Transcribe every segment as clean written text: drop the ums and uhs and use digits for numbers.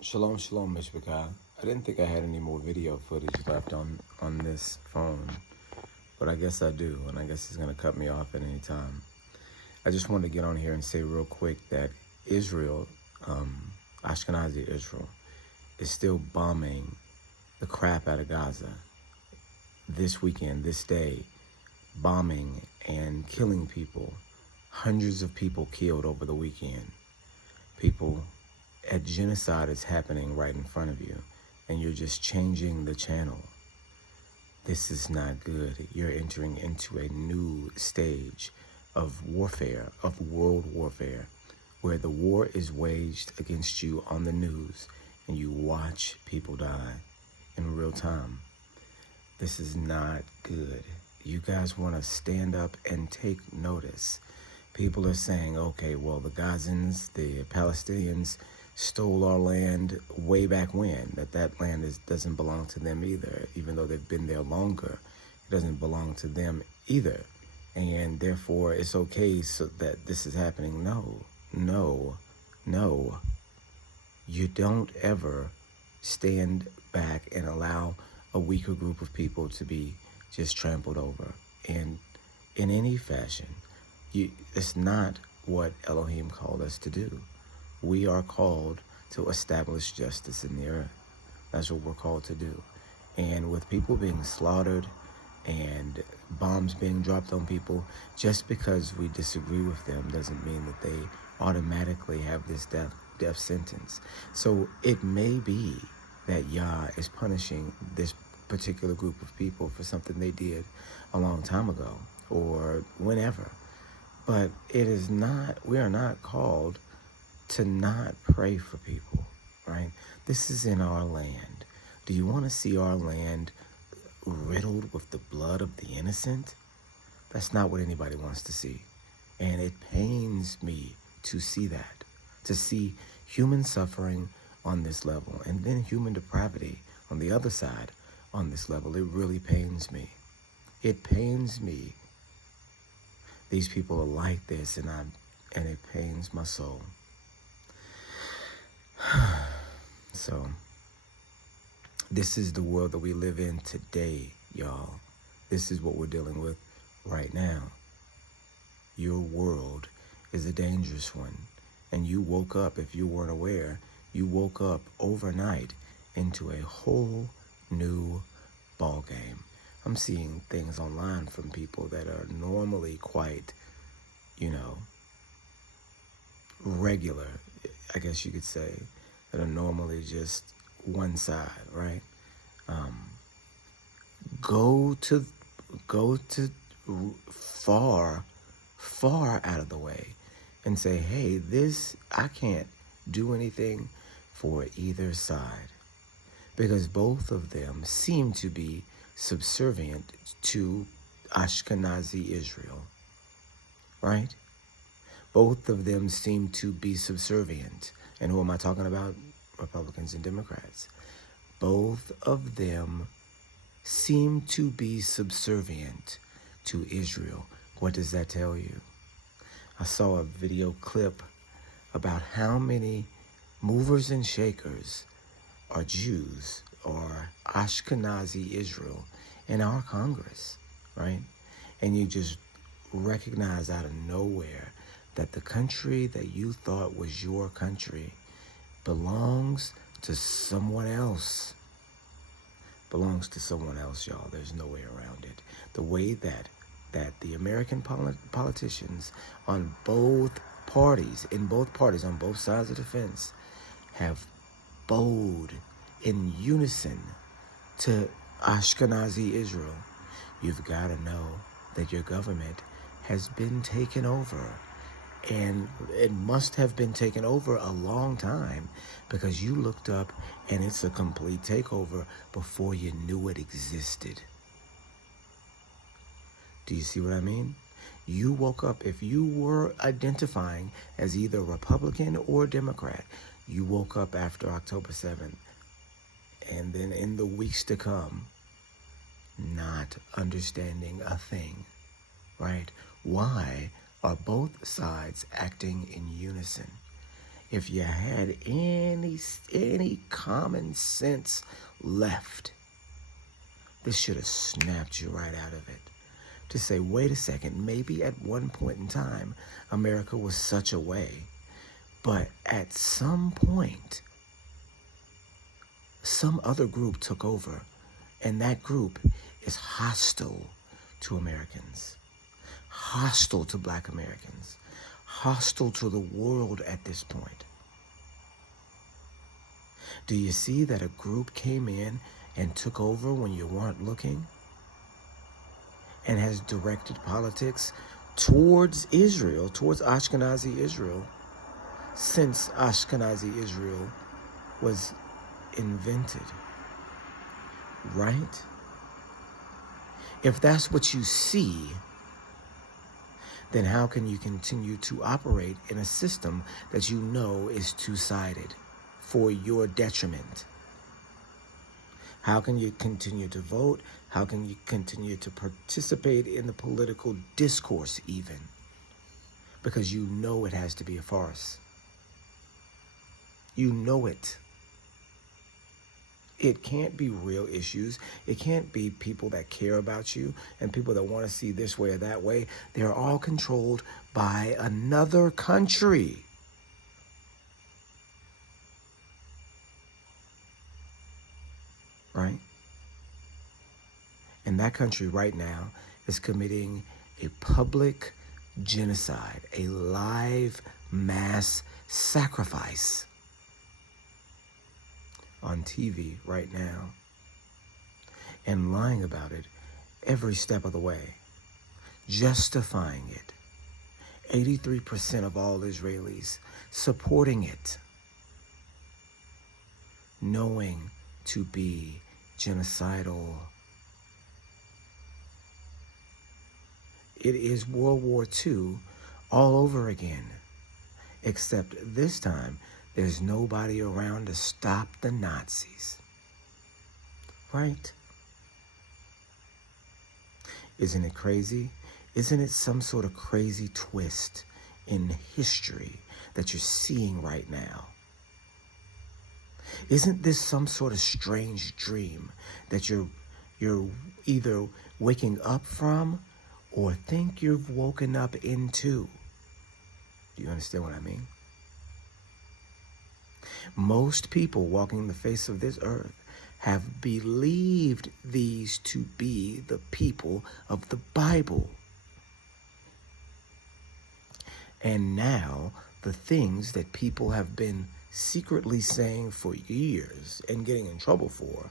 Shalom, shalom, Mishpachah. I didn't think I had any more video footage left on this phone, but I guess I do, and I guess it's going to cut me off at any time. I just wanted to get on here and say real quick that Israel, Ashkenazi Israel, is still bombing the crap out of Gaza this weekend, this day, bombing and killing people. Hundreds of people killed over the weekend. People, a genocide is happening right in front of you, and you're just changing the channel. This is not good. You're entering into a new stage of warfare, of world warfare, where the war is waged against you on the news, and you watch people die in real time. This is not good. You guys want to stand up and take notice. People are saying, okay, well, the Gazans, the Palestinians stole our land way back when, that land doesn't belong to them either, even though they've been there longer. It doesn't belong to them either. And therefore, it's okay so that this is happening. No. You don't ever stand back and allow a weaker group of people to be just trampled over. And in any fashion, it's not what Elohim called us to do. We are called to establish justice in the earth. That's what we're called to do. And with people being slaughtered and bombs being dropped on people, just because we disagree with them doesn't mean that they automatically have this death sentence. So it may be that Yah is punishing this particular group of people for something they did a long time ago or whenever. But it is not, we are not called to not pray for people, right? This is in our land. Do you want to see our land riddled with the blood of the innocent? That's not what anybody wants to see. And it pains me to see that, to see human suffering on this level, and then human depravity on the other side on this level. It really pains me. It pains me. These people are like this, and it pains my soul. So, this is the world that we live in today, y'all. This is what we're dealing with right now. Your world is a dangerous one. And you woke up, if you weren't aware, you woke up overnight into a whole new ball game. I'm seeing things online from people that are normally quite, regular, I guess you could say, that are normally just one side, right? Go to far out of the way and say, hey, I can't do anything for either side, because both of them seem to be subservient to Ashkenazi Israel, right? Both of them seem to be subservient. And who am I talking about? Republicans and Democrats. Both of them seem to be subservient to Israel. What does that tell you? I saw a video clip about how many movers and shakers are Jews or Ashkenazi Israel in our Congress, right? And you just recognize out of nowhere that the country that you thought was your country belongs to someone else. Belongs to someone else, y'all. There's no way around it. The way that the American politicians on both parties, on both sides of the fence, have bowed in unison to Ashkenazi Israel, you've got to know that your government has been taken over. And it must have been taken over a long time, because you looked up and it's a complete takeover before you knew it existed. Do you see what I mean? You woke up, if you were identifying as either Republican or Democrat, you woke up after October 7th, and then in the weeks to come, not understanding a thing, right? Why are both sides acting in unison? if you had any common sense left, this should have snapped you right out of it. To say, wait a second, maybe at one point in time, America was such a way, but at some point, some other group took over, and that group is hostile to Americans, hostile to Black Americans, hostile to the world at this point. Do you see that a group came in and took over when you weren't looking, and has directed politics towards Israel, towards Ashkenazi Israel, since Ashkenazi Israel was invented, right? If that's what you see, then how can you continue to operate in a system that you know is two-sided for your detriment? How can you continue to vote? How can you continue to participate in the political discourse even? Because you know it has to be a farce. You know it. It can't be real issues. It can't be people that care about you and people that want to see this way or that way. They're all controlled by another country. Right? And that country right now is committing a public genocide, a live mass sacrifice on TV right now, and lying about it every step of the way, justifying it. 83% of all Israelis supporting it, knowing to be genocidal. It is World War II all over again, except this time there's nobody around to stop the Nazis. Right? Isn't it crazy? Isn't it some sort of crazy twist in history that you're seeing right now? Isn't this some sort of strange dream that you're either waking up from or think you've woken up into? Do you understand what I mean? Most people walking the face of this earth have believed these to be the people of the Bible. And now the things that people have been secretly saying for years and getting in trouble for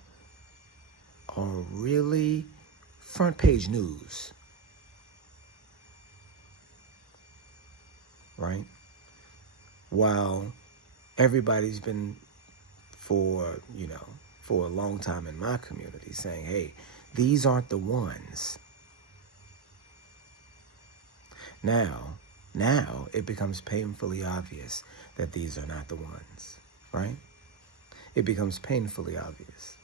are really front page news. Right? While everybody's been for a long time in my community saying, hey, these aren't the ones. Now it becomes painfully obvious that these are not the ones, right? It becomes painfully obvious,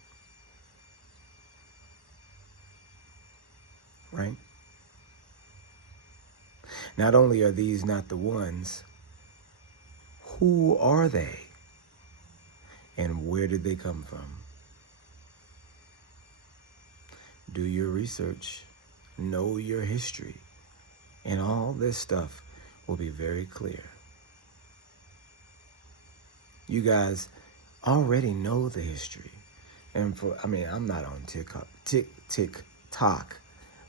right? Not only are these not the ones, who are they? And where did they come from? Do your research, know your history, and all this stuff will be very clear. You guys already know the history. And I'm not on TikTok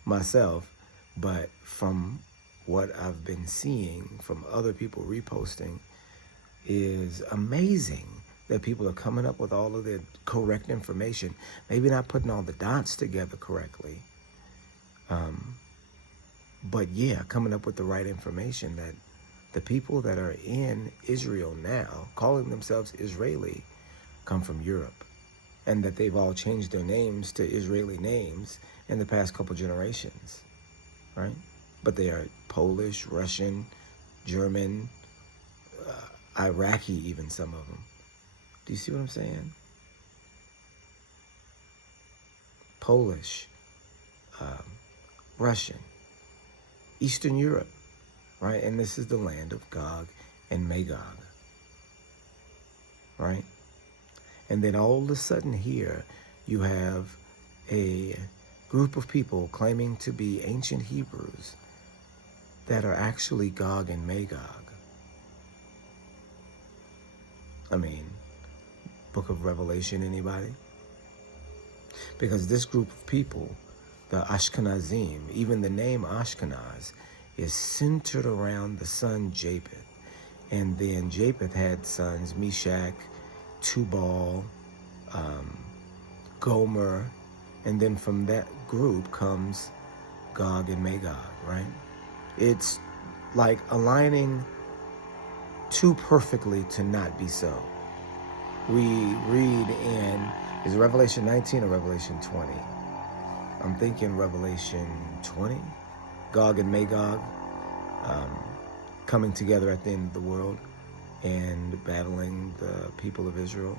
myself, but from what I've been seeing from other people reposting is amazing that people are coming up with all of the correct information, maybe not putting all the dots together correctly, but yeah, coming up with the right information that the people that are in Israel now, calling themselves Israeli, come from Europe, and that they've all changed their names to Israeli names in the past couple generations, right? But they are Polish, Russian, German, Iraqi, even some of them. Do you see what I'm saying? Polish, Russian, Eastern Europe, right? And this is the land of Gog and Magog. right? And then all of a sudden here, you have a group of people claiming to be ancient Hebrews that are actually Gog and Magog. I mean, Book of Revelation, anybody? Because this group of people, the Ashkenazim, even the name Ashkenaz, is centered around the son Japheth. And then Japheth had sons, Meshach, Tubal, Gomer, and then from that group comes Gog and Magog, right? It's like aligning too perfectly to not be so. We read in, is it Revelation 19 or Revelation 20? I'm thinking Revelation 20. Gog and Magog coming together at the end of the world and battling the people of Israel.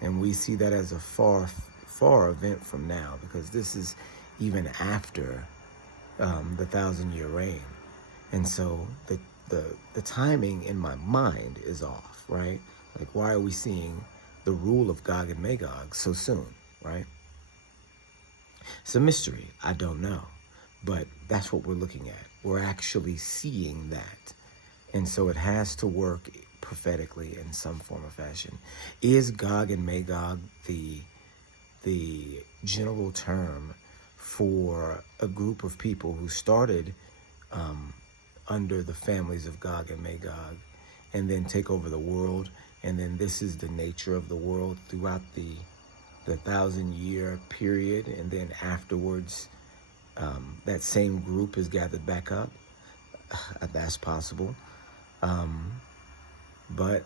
And we see that as a far event from now, because this is even after the 1,000-year reign. And so the timing in my mind is off, right? Like, why are we seeing the rule of Gog and Magog so soon, right? It's a mystery. I don't know. But that's what we're looking at. We're actually seeing that. And so it has to work prophetically in some form or fashion. Is Gog and Magog the general term for a group of people who started under the families of Gog and Magog and then take over the world? And then this is the nature of the world throughout the 1,000-year period, and then afterwards that same group is gathered back up. That's possible. But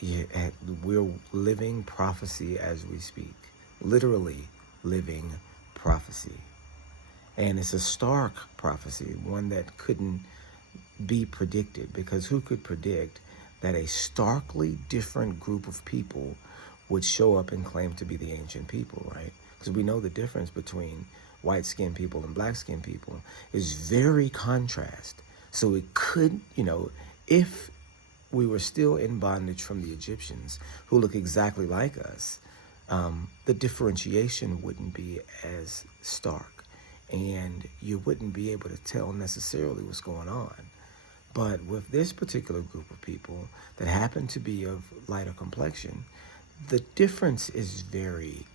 yeah, we're living prophecy as we speak, literally living prophecy. And it's a stark prophecy, one that couldn't be predicted, because who could predict that a starkly different group of people would show up and claim to be the ancient people, right? Because we know the difference between white-skinned people and black-skinned people is very contrast. So it could, if we were still in bondage from the Egyptians, who look exactly like us, the differentiation wouldn't be as stark, and you wouldn't be able to tell necessarily what's going on. But with this particular group of people that happen to be of lighter complexion, the difference is very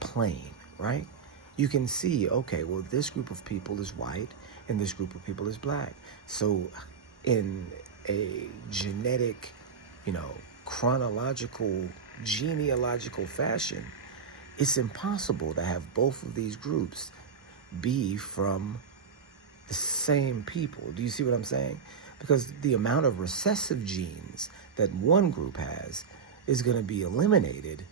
plain, right? You can see, okay, well, this group of people is white and this group of people is black. So in a genetic, chronological, genealogical fashion, it's impossible to have both of these groups be from the same people. Do you see what I'm saying? Because the amount of recessive genes that one group has is going to be eliminated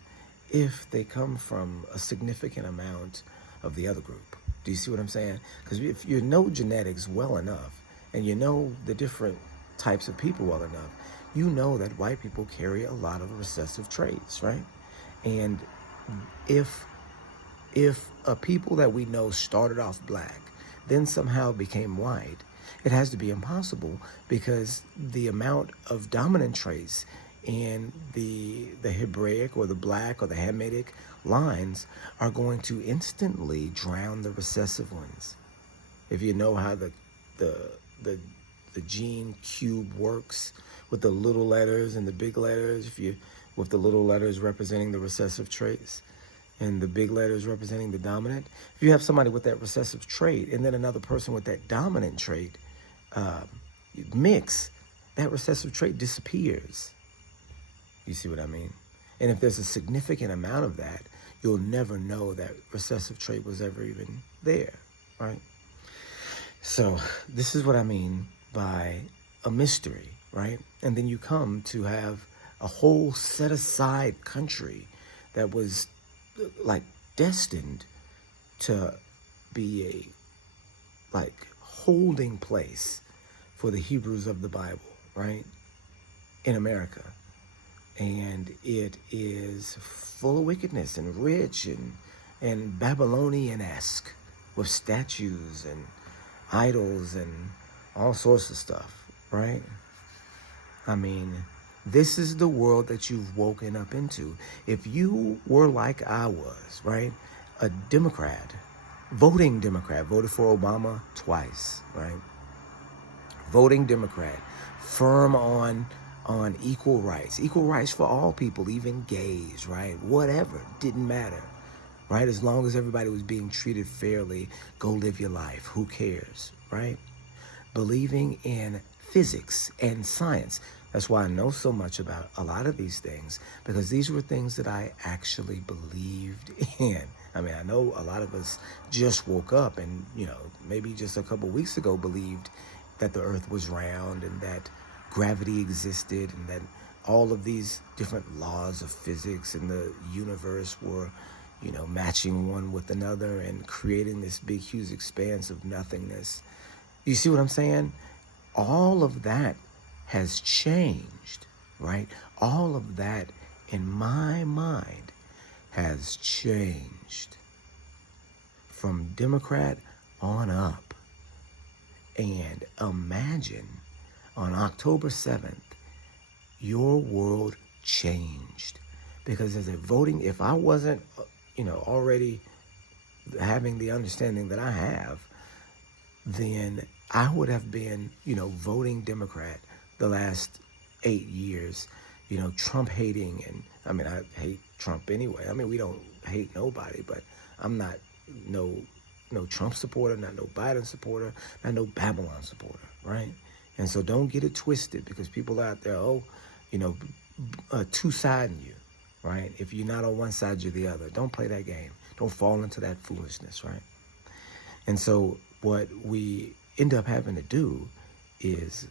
if they come from a significant amount of the other group. Do you see what I'm saying? Because if you know genetics well enough and you know the different types of people well enough, you know that white people carry a lot of recessive traits, right? And if a people that we know started off black, then somehow became white, it has to be impossible, because the amount of dominant traits in the Hebraic or the black or the Hamitic lines are going to instantly drown the recessive ones. If you know how the gene cube works with the little letters and the big letters, with the little letters representing the recessive traits and the big letters representing the dominant. If you have somebody with that recessive trait and then another person with that dominant trait mix, that recessive trait disappears. You see what I mean? And if there's a significant amount of that, you'll never know that recessive trait was ever even there, right? So this is what I mean by a mystery, right? And then you come to have a whole set-aside country that was like destined to be a holding place for the Hebrews of the Bible, right? In America. And it is full of wickedness and rich and Babylonian-esque, with statues and idols and all sorts of stuff, right? I mean, This is the world that you've woken up into. If you were like I was, right? A Democrat, voted for Obama twice, right? Voting Democrat, firm on equal rights for all people, even gays, right? Whatever, didn't matter, right? As long as everybody was being treated fairly, go live your life. Who cares, right? Believing in physics and science. That's why I know so much about a lot of these things, because these were things that I actually believed in. I mean, I know a lot of us just woke up and, maybe just a couple weeks ago believed that the earth was round and that gravity existed and that all of these different laws of physics in the universe were, matching one with another and creating this big, huge expanse of nothingness. You see what I'm saying? All of that has changed, right? All of that in my mind has changed from Democrat on up. And imagine on October 7th, your world changed. Because as a voting, if I wasn't, already having the understanding that I have, then I would have been, voting Democrat the last 8 years, Trump hating. And I mean, I hate Trump anyway. I mean, we don't hate nobody, but I'm not no Trump supporter, not no Biden supporter, not no Babylon supporter, right? And so don't get it twisted, because people out there, two-siding you, right? If you're not on one side, you're the other. Don't play that game. Don't fall into that foolishness, right? And so what we end up having to do is,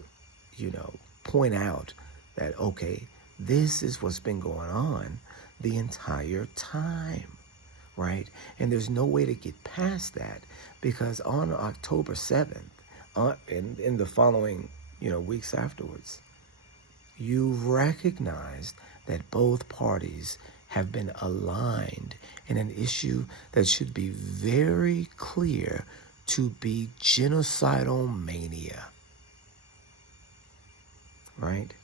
point out that, okay, this is what's been going on the entire time, right? And there's no way to get past that, because on October 7th, in the following, weeks afterwards, you recognized that both parties have been aligned in an issue that should be very clear to be genocidal mania, right?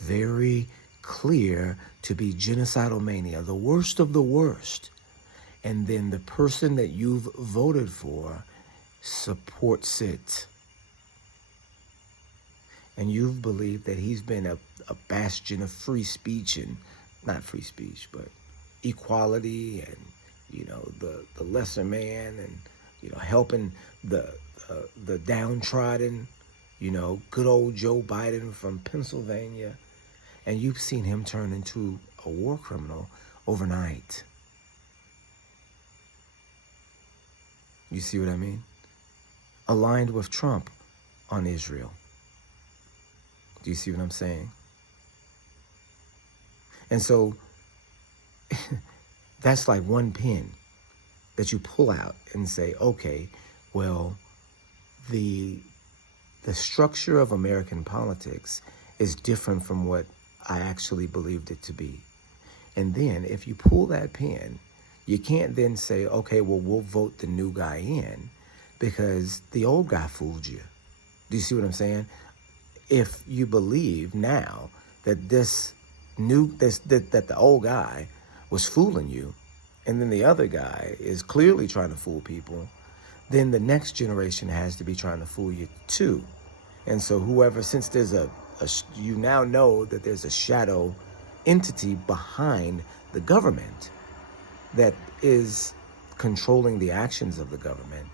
Very clear to be genocidal mania, the worst of the worst. And then the person that you've voted for supports it. And you've believed that he's been a bastion of free speech, and not free speech, but equality, and, the lesser man, and, helping the downtrodden, good old Joe Biden from Pennsylvania. And you've seen him turn into a war criminal overnight. You see what I mean? Aligned with Trump on Israel. Do you see what I'm saying? And so that's like one pin that you pull out and say, okay, well, the structure of American politics is different from what I actually believed it to be. And then if you pull that pin, you can't then say, okay, well, we'll vote the new guy in because the old guy fooled you. Do you see what I'm saying? If you believe now that that the old guy was fooling you, and then the other guy is clearly trying to fool people, then the next generation has to be trying to fool you too. And so since there's you now know that there's a shadow entity behind the government that is controlling the actions of the government,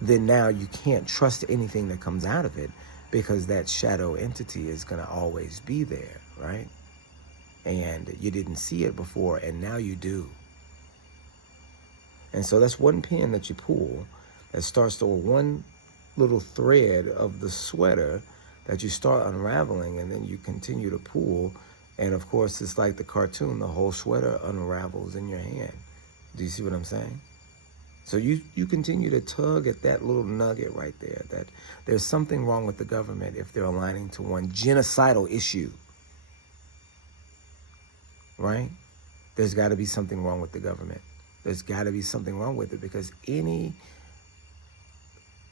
then now you can't trust anything that comes out of it, because that shadow entity is going to always be there, right? And you didn't see it before, and now you do. And so that's one pin that you pull that starts to, or one little thread of the sweater that you start unraveling, and then you continue to pull. And of course, it's like the cartoon, the whole sweater unravels in your hand. Do you see what I'm saying? So you continue to tug at that little nugget right there, that there's something wrong with the government if they're aligning to one genocidal issue, right? There's got to be something wrong with the government. There's got to be something wrong with it, because any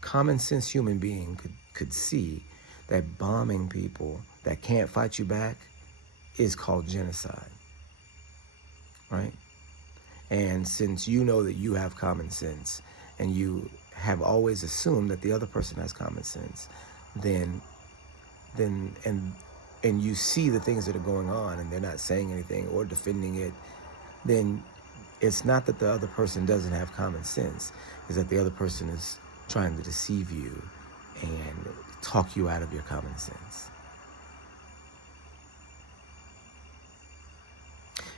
common sense human being could see that bombing people that can't fight you back is called genocide, right? And since you know that you have common sense and you have always assumed that the other person has common sense, then then and you see the things that are going on and they're not saying anything or defending it, then it's not that the other person doesn't have common sense. It's that the other person is trying to deceive you and talk you out of your common sense.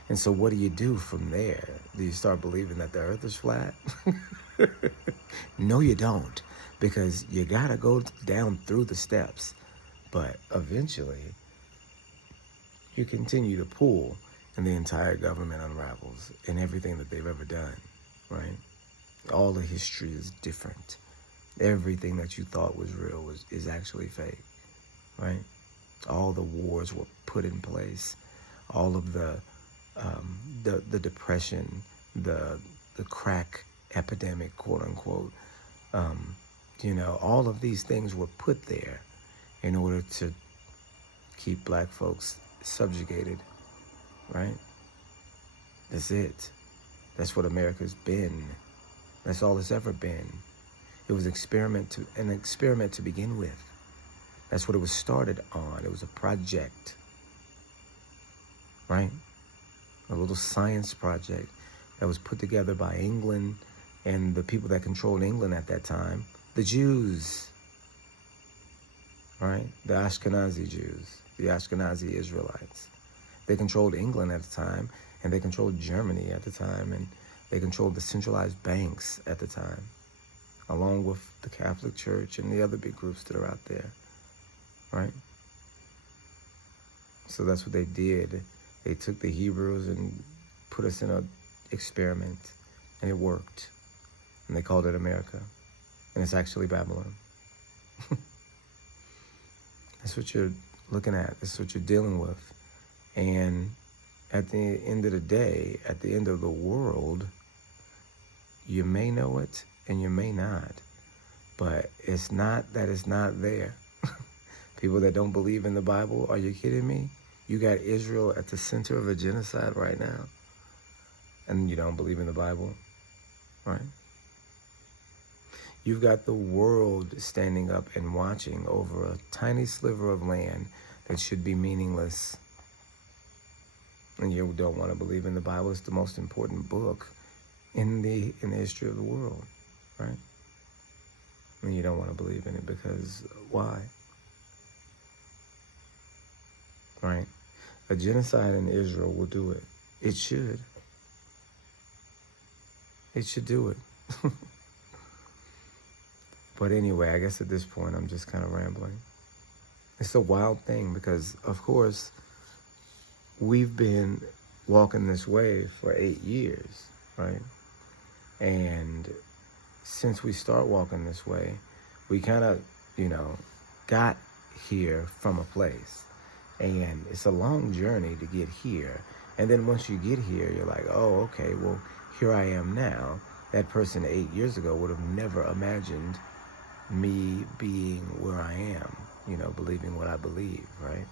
And so what do you do from there? Do you start believing that the earth is flat? No, you don't, because you gotta go down through the steps. But eventually, you continue to pull and the entire government unravels in everything that they've ever done, right? All the history is different. Everything that you thought was real is actually fake, right? All the wars were put in place. All of the depression, the crack epidemic, quote unquote, all of these things were put there in order to keep black folks subjugated, right? That's it. That's what America's been. That's all it's ever been. It was an experiment to begin with. That's what it was started on. It was a project, right? A little science project that was put together by England and the people that controlled England at that time, the Jews, right? The Ashkenazi Jews, the Ashkenazi Israelites. They controlled England at the time, and they controlled Germany at the time, and they controlled the centralized banks at the time, along with the Catholic Church and the other big groups that are out there, right? So that's what they did. They took the Hebrews and put us in an experiment, and it worked. And they called it America. And it's actually Babylon. That's what you're looking at. That's what you're dealing with. And at the end of the day, at the end of the world, you may know it and you may not. But it's not that it's not there. People that don't believe in the Bible, are you kidding me? You got Israel at the center of a genocide right now, and you don't believe in the Bible, right? You've got the world standing up and watching over a tiny sliver of land that should be meaningless, and you don't want to believe in the Bible. It's the most important book in the history of the world, right? And you don't want to believe in it because why? Right? A genocide in Israel will do it. It should. It should do it. But anyway, I guess at this point I'm just kind of rambling. It's a wild thing because, of course, we've been walking this way for 8 years, right? And since we start walking this way, we kind of, got here from a place. And it's a long journey to get here. And then once you get here, you're like, oh, okay, well, here I am now. That person 8 years ago would have never imagined me being where I am, believing what I believe, right?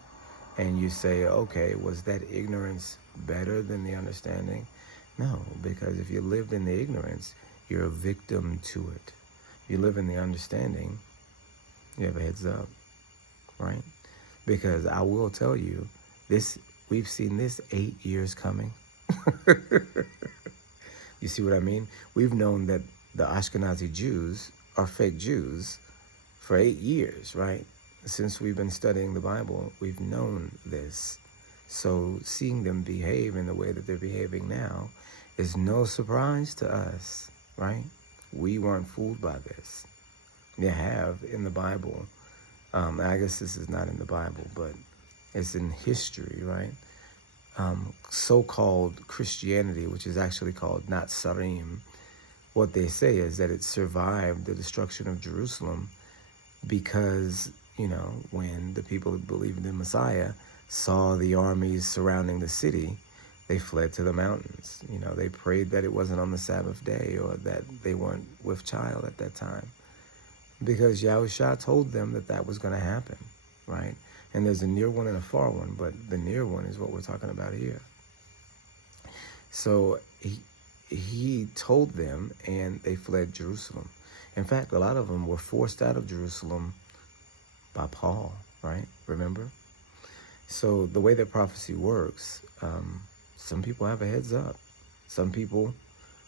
And you say, okay, was that ignorance better than the understanding? No, because if you lived in the ignorance, you're a victim to it. If you live in the understanding, you have a heads up, right? Because I will tell you, we've seen this 8 years coming. You see what I mean? We've known that the Ashkenazi Jews are fake Jews for 8 years, right? Since we've been studying the Bible, we've known this. So seeing them behave in the way that they're behaving now is no surprise to us, right? We weren't fooled by this. You have in the Bible, I guess this is not in the Bible, but it's in history, right? So-called Christianity, which is actually called Nazarene, what they say is that it survived the destruction of Jerusalem because, when the people who believed in Messiah saw the armies surrounding the city, they fled to the mountains. They prayed that it wasn't on the Sabbath day or that they weren't with child at that time, because Yahushua told them that was going to happen, right? And there's a near one and a far one, but the near one is what we're talking about here. So he told them, and they fled Jerusalem. In fact, a lot of them were forced out of Jerusalem by Paul, right? Remember? So the way that prophecy works, some people have a heads up. Some people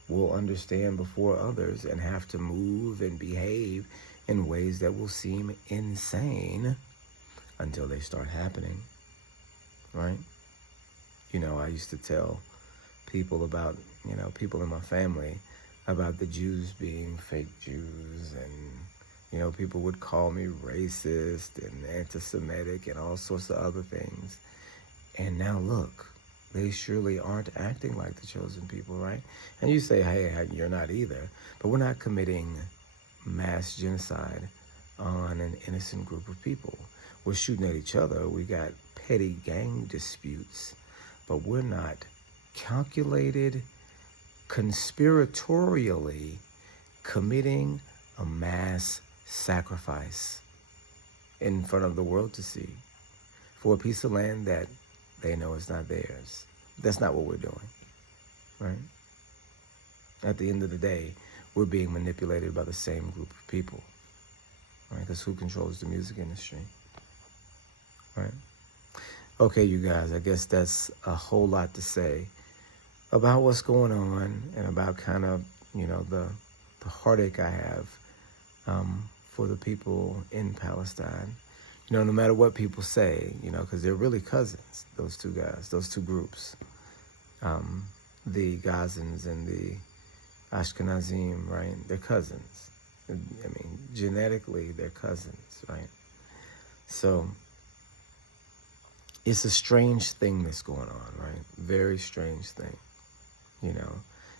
will understand before others and have to move and behave in ways that will seem insane until they start happening, right? I used to tell people about, people in my family about the Jews being fake Jews, and, people would call me racist and anti-Semitic and all sorts of other things. And now look, they surely aren't acting like the chosen people, right? And you say, hey, you're not either. But we're not committing mass genocide on an innocent group of people. We're shooting at each other. We got petty gang disputes, but we're not calculated, conspiratorially committing a mass sacrifice in front of the world to see for a piece of land that they know is not theirs. That's not what we're doing, right? At the end of the day, we're being manipulated by the same group of people, right? Because who controls the music industry, right? Okay, you guys, I guess that's a whole lot to say about what's going on and about kind of, the heartache I have for the people in Palestine. No matter what people say, because they're really cousins, those two guys, those two groups, the Gazans and the Ashkenazim, right? They're cousins. I mean, genetically, they're cousins, right? So it's a strange thing that's going on, right? Very strange thing.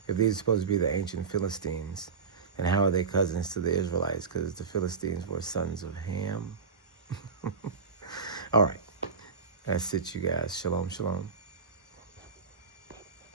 If these are supposed to be the ancient Philistines, then how are they cousins to the Israelites? Because the Philistines were sons of Ham. All right. That's it, you guys. Shalom, shalom.